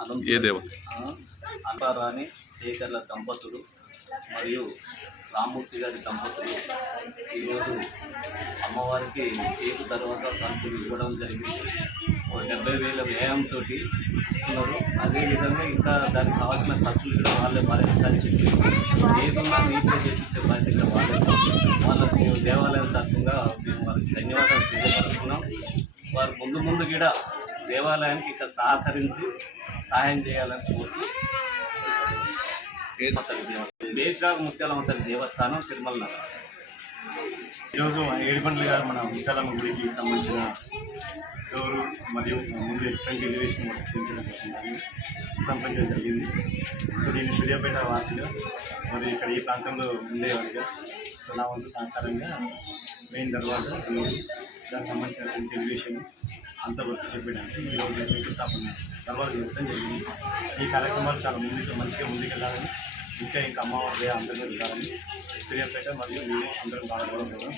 ఏ దేవత? అల్పారాణి శేఖర్ల దంపతులు మరియు రామూర్తి గారి దంపతులు. ఈరోజు అమ్మవారికి ఏపు తర్వాత కంచులు ఇవ్వడం జరిగింది. ఒక డెబ్బై వేల వ్యయంతో ఇస్తున్నారు. అదేవిధంగా ఇంకా దానికి కావాల్సిన ఖర్చులు కూడా వాళ్ళే భరించడానికి చెప్పి ఏదున్నా నీట్గా చేపించే బాధ్యత వాళ్ళే. వాళ్ళకి దేవాలయం తరఫుగా మేము వారికి ధన్యవాదాలు తెలియపరుస్తున్నాం. వారు ముందు ముందు కూడా దేవాలయానికి ఇక్కడ సహకరించి సహాయం చేయాలని కోరుతూ బేసిరాగ ముత్యాలమ్మ తల్లి దేవస్థానం తిరుమల నగర్. ఈరోజు ఏడుపండ్ల గారు మన ముత్యాలమ్మ గుడికి సంబంధించిన డోరు మరియు ముందు ఫ్రంట్ ఎలివేషన్ వర్తించడం సంప్రదించడం జరిగింది. సో నేను సూర్యాపేట వాసిగా మరియు ఇక్కడ ఈ ప్రాంతంలో ఉండేవాడిగా. సో నా వంతు సహకారంగా మెయిన్ తర్వాత దానికి సంబంధించిన ఫ్రంట్ ఎలివేషన్ అంతవరకు వర్క్ చెప్పడానికి ఈరోజు శంకుస్థాపన తర్వాత జరగడం జరిగింది ఈ కార్యక్రమాలు చాలా ముందుకు మంచిగా ముందుకెళ్ళాలని ఇంకా ఇంకా అమ్మవారి అందరూ వెళ్ళాలని సూర్యాపేట మరియు మేము అందరం బాగా కోరుకుంటున్నాం